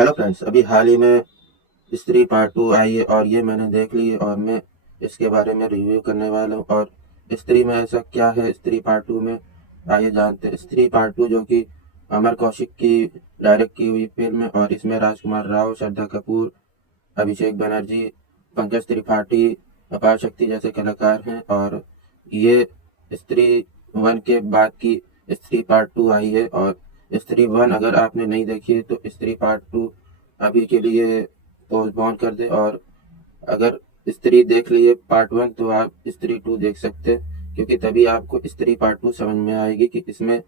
Hello friends, अभी हाल ही में स्त्री पार्ट 2 आई है और ये मैंने देख ली है और मैं इसके बारे में रिव्यू करने वाला हूँ। और स्त्री में ऐसा क्या है स्त्री पार्ट 2 में, आइए जानते हैं। स्त्री पार्ट 2 जो कि अमर कौशिक की डायरेक्ट की हुई फिल्म है और इसमें राजकुमार राव, श्रद्धा कपूर, अभिषेक बनर्जी, पंकज त्रिपाठी, अपार शक्ति जैसे कलाकार हैं। और ये स्त्री 1 के बाद की स्त्री पार्ट 2 आई है। और स्त्री 1 अगर आपने नहीं देखी है तो स्त्री पार्ट 2 अभी के लिए पोस्टपोन कर दे। और अगर स्त्री देख लिए पार्ट 1 तो आप स्त्री 2 देख सकते हैं, क्योंकि तभी आपको स्त्री पार्ट 2 समझ में आएगी कि इसमें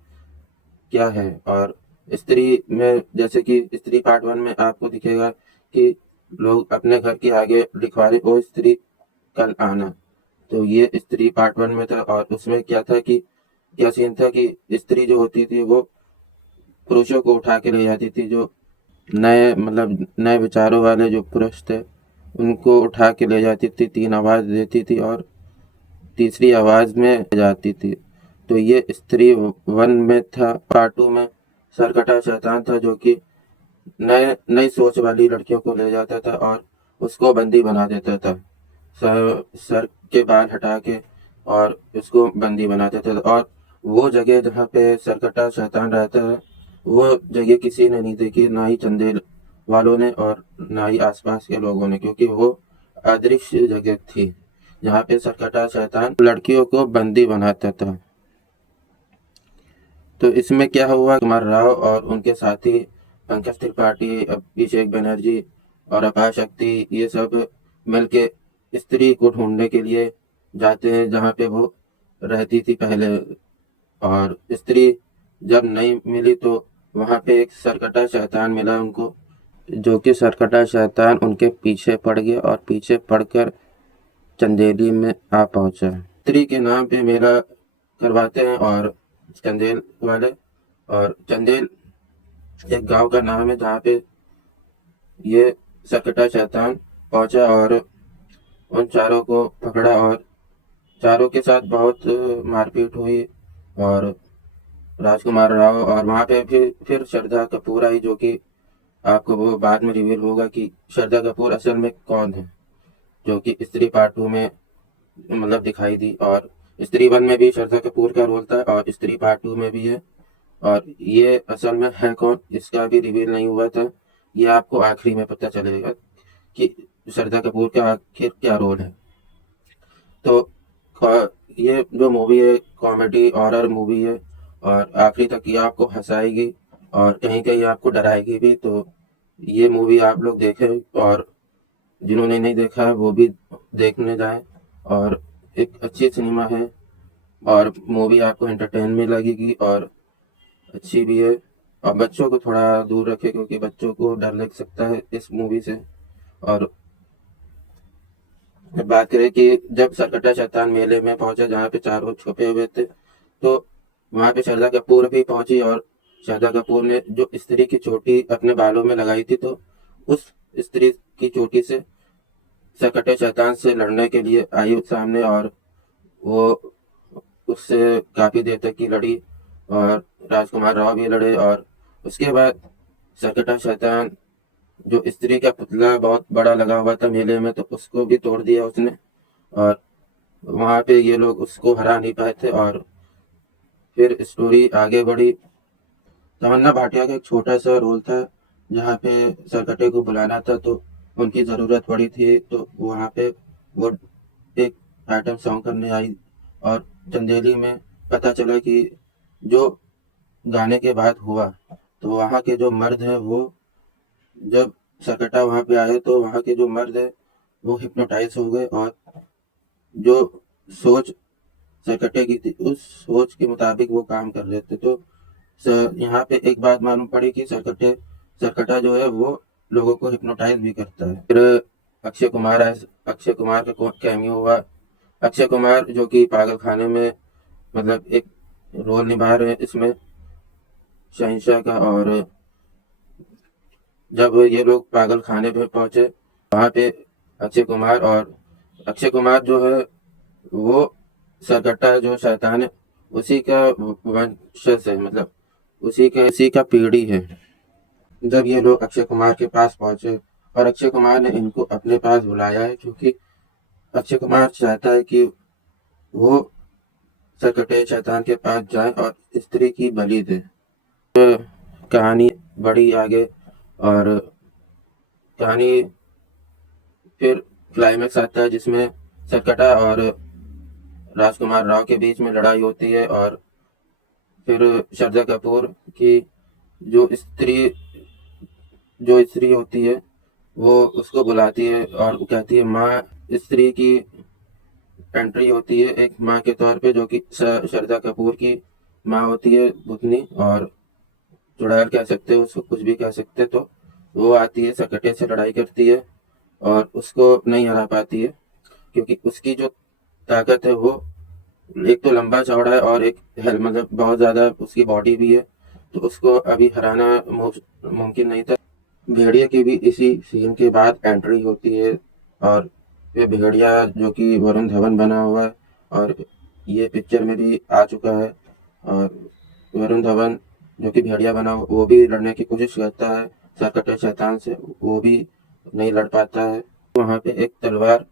क्या है। और स्त्री में जैसे कि स्त्री पार्ट 1 में आपको दिखेगा कि लोग अपने घर के आगे लिखवा रहे, ओ स्त्री कल आना। तो ये स्त्री पार्ट 1 में था। और उसमें क्या था कि क्या सीन था कि स्त्री जो होती थी वो पुरुषों को उठा के ले जाती थी। जो नए विचारों वाले जो पुरुष थे उनको उठा के ले जाती थी, 3 आवाज देती थी और तीसरी आवाज में ले जाती थी। तो ये स्त्री 1 में था। पार्ट 2 में सरकटा शैतान था, जो कि नई सोच वाली लड़कियों को ले जाता था और उसको बंदी बना देता था। सर के बाल हटा के और उसको बंदी बना देता था। और वो जगह जहाँ पे सरकटा शैतान रहता है, वो जगह किसी ने नहीं देखी, ना ही चंदेल वालों ने और ना ही आसपास के लोगों ने, क्योंकि वो अदृश्य जगह थी जहाँ पे सरकटा शैतान लड़कियों को बंदी बनाता था। तो इसमें क्या हुआ, कुमार राव और उनके साथी पंकज त्रिपाठी, अभिषेक बनर्जी और अपार शक्ति, ये सब मिलके स्त्री को ढूंढने के लिए जाते हैं जहाँ पे वो रहती थी पहले। और स्त्री जब नहीं मिली तो वहाँ पे एक सरकटा शैतान मिला उनको, जो कि सरकटा शैतान उनके पीछे पड़ गया और पीछे पड़कर चंदेली में आ पहुंचा। स्त्री के नाम पे मेला करवाते हैं और चंदेल वाले। और चंदेल एक गांव का नाम है जहाँ पे ये सरकटा शैतान पहुंचा और उन चारों को पकड़ा और चारों के साथ बहुत मारपीट हुई। और राजकुमार राव और वहाँ पे फिर श्रद्धा कपूर आई, जो कि आपको वो बाद में रिवील होगा कि श्रद्धा कपूर असल में कौन है, जो कि स्त्री पार्ट 2 में मतलब दिखाई दी। और स्त्री 1 में भी श्रद्धा कपूर का रोल था और स्त्री पार्ट 2 में भी है। और ये असल में है कौन, इसका भी रिवील नहीं हुआ था। ये आपको आखिरी में पता चलेगा कि श्रद्धा कपूर का आखिर क्या रोल है। तो ये जो मूवी है कॉमेडी हॉरर मूवी है और आखिरी तक ये आपको हंसाएगी और कहीं कहीं आपको डराएगी भी। तो ये मूवी आप लोग देखें और जिन्होंने नहीं देखा है वो भी देखने जाएं। और एक अच्छी सिनेमा है और मूवी आपको एंटरटेन में लगेगी और अच्छी भी है। और बच्चों को थोड़ा दूर रखें, क्योंकि बच्चों को डर लग सकता है इस मूवी से। और बात करें कि जब सरकटा शैतान मेले में पहुंचा जहाँ पे 4 लोग छुपे हुए थे, तो वहां पे श्रद्धा कपूर भी पहुंची। और श्रद्धा कपूर ने जो स्त्री की चोटी अपने बालों में लगाई थी, तो उस स्त्री की चोटी से सरकटे शैतान से लड़ने के लिए आई सामने। और वो उससे काफी देर तक की लड़ी और राजकुमार राव भी लड़े। और उसके बाद सरकटा शैतान जो स्त्री का पुतला बहुत बड़ा लगा हुआ था मेले में, तो उसको भी तोड़ दिया उसने। और वहां पे ये लोग उसको हरा नहीं पाए थे। और फिर स्टोरी आगे बढ़ी। तमन्ना भाटिया का एक छोटा सा रोल था जहाँ पे सरकटे को बुलाना था, तो उनकी ज़रूरत पड़ी थी, तो वहाँ पे वो एक आइटम सॉन्ग करने आई। और चंदेली में पता चला कि जो गाने के बाद हुआ, तो वहाँ के जो मर्द हैं वो जब सरकटा वहाँ पे आए तो वहाँ के जो मर्द हैं वो हिप्नोटाइज हो गए और जो सोच सरकटे की थी उस सोच के मुताबिक वो काम कर रहे थे। तो यहाँ पे एक बात मालूम पड़ी कि सरकटा जो है वो लोगों को हिप्नोटाइज भी करता है। फिर अक्षय कुमार आए। अक्षय कुमार का कैमियो हुआ। अक्षय कुमार जो कि पागल खाने में मतलब एक रोल निभा रहे हैं इसमें शहंशाह का। और जब ये लोग पागल खाने पे पहुंचे, वहाँ पे अक्षय कुमार जो है वो सरकट्टा जो शैतान है उसी का वंशज है, मतलब उसी का पीढ़ी है। जब ये लोग अक्षय कुमार के पास पहुंचे और अक्षय कुमार ने इनको अपने पास बुलाया है, क्योंकि अक्षय कुमार चाहता है कि वो सकटे शैतान के पास जाए और स्त्री की बलि दे। तो कहानी बढ़ी आगे और कहानी फिर क्लाइमेक्स आता है जिसमें सकटा और राजकुमार राव के बीच में लड़ाई होती है और फिर श्रद्धा कपूर की जो स्त्री होती है वो उसको बुलाती है और वो कहती है माँ। स्त्री की एंट्री होती है एक माँ के तौर पे, जो कि श्रद्धा कपूर की माँ होती है, पुतनी और चुड़ैल कह सकते हो उसको, कुछ भी कह सकते। तो वो आती है, सकटे से लड़ाई करती है और उसको नहीं हरा पाती है, क्योंकि उसकी जो ताकत है वो एक तो लंबा चौड़ा है और एक मतलब बहुत ज़्यादा उसकी बॉडी भी है, तो उसको अभी हराना मुमकिन नहीं था। भेड़िया की भी इसी सीन के बाद एंट्री होती है और ये भेड़िया जो कि वरुण धवन बना हुआ है और ये पिक्चर में भी आ चुका है। और वरुण धवन जो कि भेड़िया बना हुआ वो भी लड़ने की कोशिश करता है सरकटे शैतान से, वो भी नहीं लड़ पाता है। वहाँ पे एक तलवार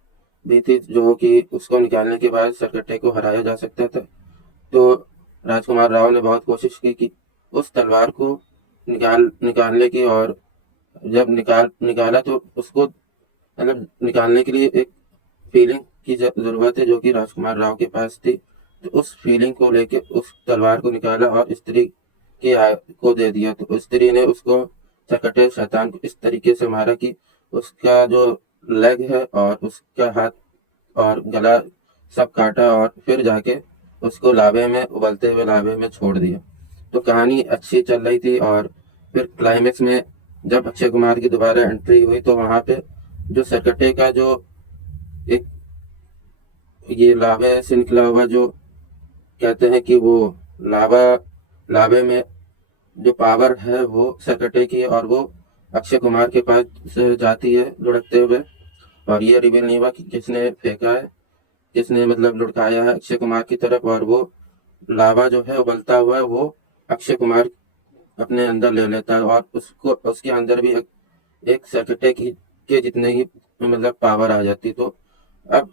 भी थी जो कि उसको निकालने के बाद सरकटे को हराया जा सकता था। तो राजकुमार राव ने बहुत कोशिश की कि उस तलवार को निकालने की, और जब निकाला तो उसको मतलब निकालने के लिए एक फीलिंग की ज़रूरत है जो कि राजकुमार राव के पास थी। तो उस फीलिंग को लेके उस तलवार को निकाला और स्त्री को दे दिया। तो स्त्री ने उसको सकटे शैतान को इस तरीके से मारा कि उसका जो लेग है और उसका हाथ और गला सब काटा और फिर जाके उसको लावे में, उबलते हुए लावे में छोड़ दिया। तो कहानी अच्छी चल रही थी और फिर क्लाइमेक्स में जब अक्षय कुमार की दोबारा एंट्री हुई तो वहाँ पे जो सकटे का जो एक ये लावे से निकला हुआ जो कहते हैं कि वो लावा लावे में जो पावर है वो सकटे की, और वो अक्षय कुमार के पास से जाती है लुढ़कते हुए, और ये रिवील नहीं हुआ कि किसने फेंका है, किसने मतलब लुढ़काया है अक्षय कुमार की तरफ। और वो लावा जो है उबलता हुआ है वो अक्षय कुमार अपने अंदर ले लेता है और उसको उसके अंदर भी एक सकटे की के जितने ही मतलब पावर आ जाती। तो अब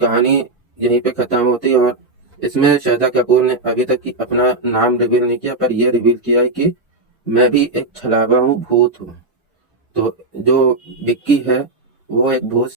कहानी यहीं पे खत्म होती है और इसमें श्रद्धा कपूर ने अभी तक की अपना नाम रिवील नहीं किया, पर यह रिवील किया है कि मैं भी एक छलावा हूँ, भूत हूँ। तो जो विक्की है वो एक भूत